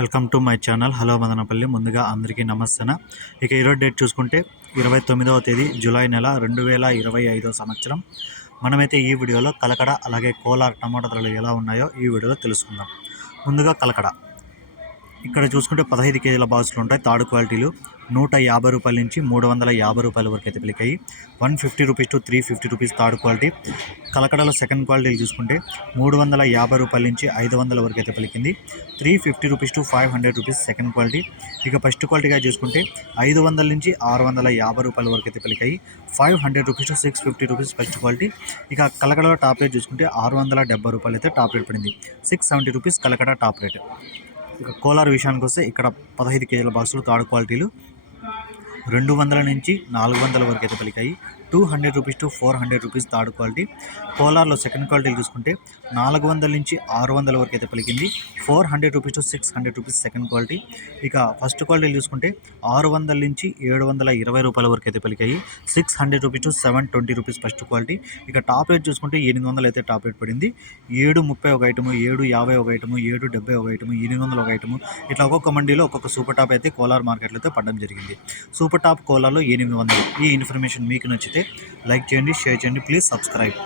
Welcome to my channel. Hello Madanapalle. ముందుగా అందరికీ నమస్తన. ఇక ఈరోజు డేట్ చూసుకుంటే ఇరవై తొమ్మిదవ తేదీ జూలై నెల రెండు వేల ఇరవై ఐదో సంవత్సరం. మనమైతే ఈ వీడియోలో కలకడ అలాగే కోలార్ టమాటా ధరలు ఎలా ఉన్నాయో ఈ వీడియోలో తెలుసుకుందాం. ముందుగా కలకడ. ఇక్కడ చూసుకుంటే పదహైదు కేజీల బాక్సులు ఉంటాయి. థర్డ్ క్వాలిటీలు నూట యాభై రూపాయల నుంచి మూడు వందల యాభై రూపాయల వరకు అయితే పిలికాయి. One fifty rupees to three fifty rupees third quality. కలకడలో second క్వాలిటీలు చూసుకుంటే మూడు వందల యాభై రూపాయల నుంచి ఐదు వందల వరకు అయితే పలికింది. Three fifty rupees to five hundred rupees second quality. ఇక ఫస్ట్ క్వాలిటీగా చూసుకుంటే ఐదు వందల నుంచి ఆరు వందల యాభై రూపాయల వరకు అయితే పలికాయి. Five hundred rupees to six fifty rupees first quality. ఇక కలకడలో టాప్ రేట్ చూసుకుంటే ఆరు వందల డెబ్బై రూపాయలు అయితే టాప్ రేట్ పడింది. Six seventy rupees Kalakada top rate. ఇక కోలార్ విషయానికి వస్తే ఇక్కడ పదహైదు కేజీల బాక్సులు థర్డ్ క్వాలిటీలు. రెండు వందల నుంచి నాలుగు వందల వరకు అయితే పలికాయి. Two hundred rupees to four hundred rupees third quality. కోలార్లో second quality చూసుకుంటే నాలుగు వందల నుంచి ఆరు వందల వరకు అయితే పలికింది. Four hundred rupees to six hundred rupees second quality. ఇక ఫస్ట్ క్వాలిటీ చూసుకుంటే ఆరు వందల నుంచి ఏడు వందల ఇరవై రూపాయల వరకు అయితే పలికాయి. Six hundred rupees to seven twenty rupees first quality. ఇక టాప్ రేట్ చూసుకుంటే ఎనిమిది వందలు అయితే టాప్ రేట్ పడింది. ఏడు ముప్పై ఒక ఐటము ఏడు యాభై ఒక ఐటము ఏడు డెబ్బై ఒక ఐటము ఎనిమిది వందల ఒక ఐటము ఇట్లా ఒక్కొక్క మండీలో ఒక్కొక్క సూపర్ టాప్ అయితే కోలార్ మార్కెట్లో అయితే పడడం జరిగింది. సూపర్ టాప్ కోలార్లో ఎనిమిది వందలు. ఈ ఇన్ఫర్మేషన్ మీకు నచ్చితే నచ్చితే లైక్ చేయండి షేర్ చేయండి ప్లీజ్ సబ్స్క్రైబ్.